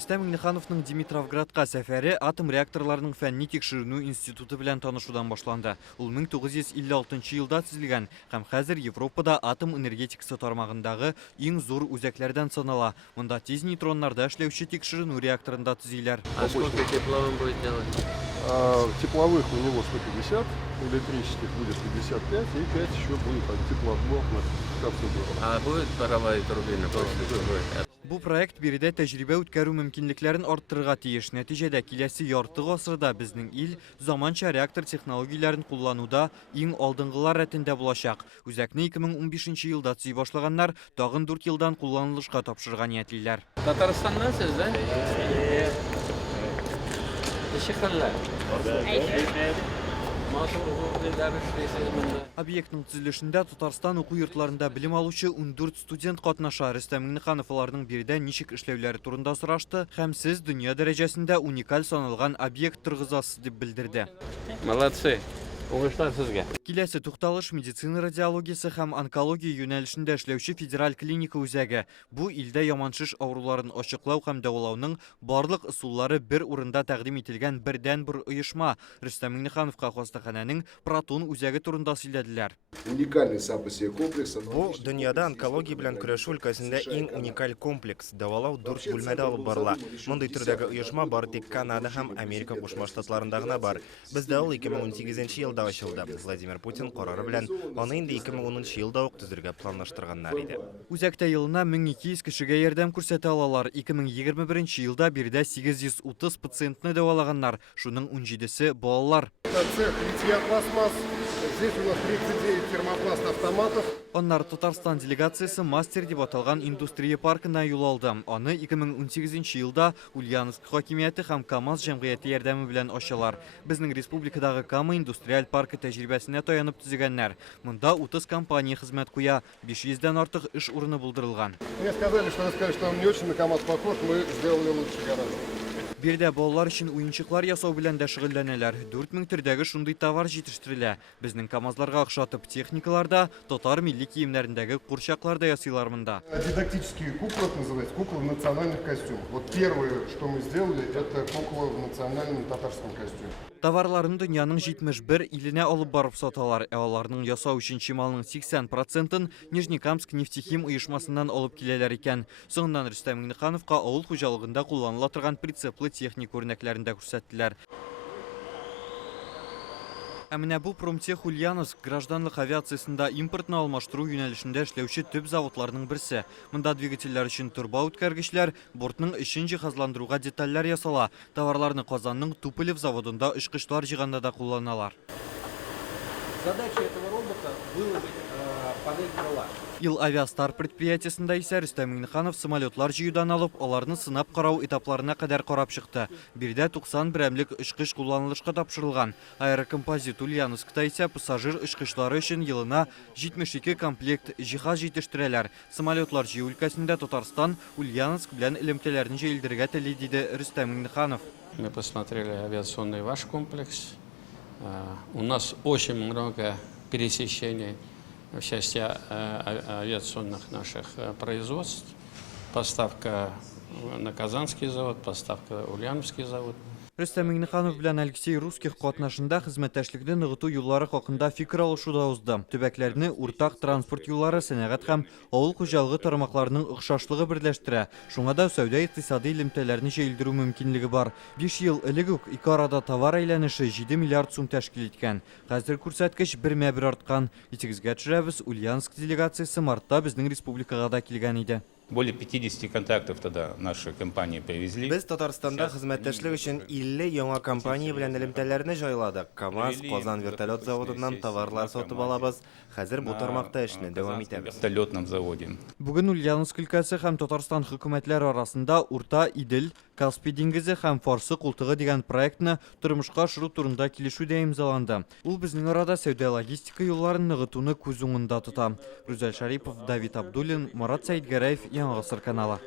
Рустам Миңнехановның Димитровградка сәфәре атом реакторларының фәнни тикшеренү институты белән танышудан башланды. Ул 1956 елда төзелгән һәм хәзер Европада атом энергетикасы тармагындагы иң зур үзәкләрдән санала. Монда тиз нейтроннарда эшләүче тикшеренү реакторында төзиләр. А сколько тепловым будет делать? Тепловых у него 150, электрических будет 55 и 5 еще будет теплоблокных капсулах. А будет паровая турбина после того? Бу проект биредә тәҗрибә үткәрү мөмкинлекләрен арттырырга тиеш. Нәтиҗәдә киләсе ярты гасырда безнең ил заманча реактор технологияләрен куллануда иң алдынгылар рәтендә булачак. Үзәкне 2015 елда төзи башлаганнар тагын 4 елдан кулланылышка тапшырырга ниятлиләр. Татарстаннан сез, да? Шикарлар. Объектның төзелешендә Татарстан уку йортларында белем алучы 14 студент катнаша. Рустам Миңнеханов аларның биредә ничек эшләүләре турында сорашты һәм сез дөнья дәрәҗәсендә уникаль саналган объект торгызасыз дип белдерде. Молодцы. Уңышлар сезгә. Киләсе тукталыш медицина радиологиясы һәм онкология юнәлешендә эшләүче федераль клиника үзәге. Бу илдә яманшыш авыруларын ачыклау һәм дәвалауның барлык ысуллары бер урында тәкъдим ителгән бердән-бер оешма. Рустам Миңнехановка хастаханәнең протон үзәге турында сөйләделәр. Уникальный сам по себе комплекс. Бу дөньяда онкология белән көрәшү өлкәсендә иң уникаль комплекс. Дәвалау 4 бүлмәдә алып барыла. Мондый төрдәге оешма бар тик Канада һәм Америка Кушма Штатларында гына бар. Бездә ул 2018 елда ачылды. Владимир Путин карары белән аны инде 2010 елда ук төзергә планлаштырганнар иде. Үзәктә елына 1200 кешегә ярдәм күрсәтә алалар. 2021 елда биредә 830 пациентны дәвалаганнар. Шуның 17се балалар. Цех литья пластмасс. Здесь у нас 39 термопласт автоматов. Аннар Татарстан делегациясе мастер дип аталган индустрия паркына юл алды. Аны 2018 елда Ульяновск хакимияте һәм КАМАЗ җәмгыяте ярдәме белән ачалар. Безнең республикадагы Кама индустриаль паркы тәҗрибәсенә таянып төзегәннәр. Монда 30 компания хезмәт куя, 500-дән артык эш урыны булдырылган. Мне сказали, что вы скажете, что он не очень на КамАЗ похож, мы сделали лучше гораздо. Биредә балалар өчен уенчыклар ясау белән дә шөгыльләнәләр. 4000 төрдәге шундый товар җитештерелә. Безнең КамАЗларга охшатып техникаларда, татар милли киемнәрендәге курчакларда ясыйлар монда. Дидактические куклы, это называется, куклы в национальных костюмах. Вот первое, что мы сделали, это кукла в национальном татарском костюме. Товарларын дөньяның 71 иленә алып барып саталар. Аларның ясау өчен чималның 80%-ын Нижнекамск нефтехим оешмасыннан алып киләләр икән. Соңыннан Рустам Миңнехановка авыл хуҗалыгында кулланыла торган прицеплы техник үрнәкләрендә күрсәттеләр. Ә менә бу промтех Ульяновск гражданлык авиациясында импортны алмаштыру юнәлешендә эшләүче төп заводларның берсе. Монда двигательләр өчен турба үткәргечләр, бортның эшен җиһазландыруга детальләр ясала. Товарларны Казанның Туполев заводында очкычлар җыганда да кулланалар. Задача этого робота выложить панель крыла. Ил авиастар предприятиесында исә Рустам Миңнеханов самолетлар җыюдан алып, аларны сынап карау этапларына кадәр карап чыкты. Биредә 90 берәмлек очкыч кулланылышка тапшырылган. Аэрокомпозит Ульяновскта исә пассажир очкычлары өчен елына 72 комплект җиһаз җитештерәләр. Самолетлар җыю өлкәсендә Татарстан Ульяновск белән элемтәләрне җәелдерергә тели, диде Рустам Миңнеханов. Мы посмотрели авиационный ваш комплекс. У нас очень много пересечений в части авиационных наших производств. Поставка на Казанский завод, поставка в Ульяновский завод. Рустам Миңнеханов белән Алексей Русских катнашында хезмәттәшлекне ныгыту юллары хакында фикер алышуда узды. Төбәкләрне уртак транспорт юллары, сәнәгать һәм авыл хуҗалыгы тармакларының охшашлыгы берләштерә. Шуңа да сәүдә-икътисади элемтәләрне җәелдерү мөмкинлеге бар. 5 ел элек үк ике арада товар әйләнеше 7 миллиард сум тәшкил иткән. Хәзер күрсәткеч 1/1 арткан. Итегезгә төшерәбез, Ульяновск делегациясе мартта безнең республикага да килгән иде. Более 50 контактов тогда наши компании привезли. Без Татарстанда хезмәттәшлек өчен 50 яңа компания белән элемтәләрне җайладык. КамАЗ, Казан вертолет заводыннан товарлар сатып алабыз. Хәзер бу тармакта эшне дәвам итәбез. В вертолетном заводе. Бүген Ульяновск өлкәсе һәм Татарстан хөкүмәтләре арасында Урта Идел, Каспий диңгезе һәм Фарсы култыгы дигән проектны тормышка ашыру турында килешү дә имзаланды. Ул безнең арада сәүдә-логистика юлларын ныгытуны күз уңында тота. Рүзәл Шарипов, Давид Абдуллин, Марат Сәйдгәрәев, Яңа Гасыр каналы.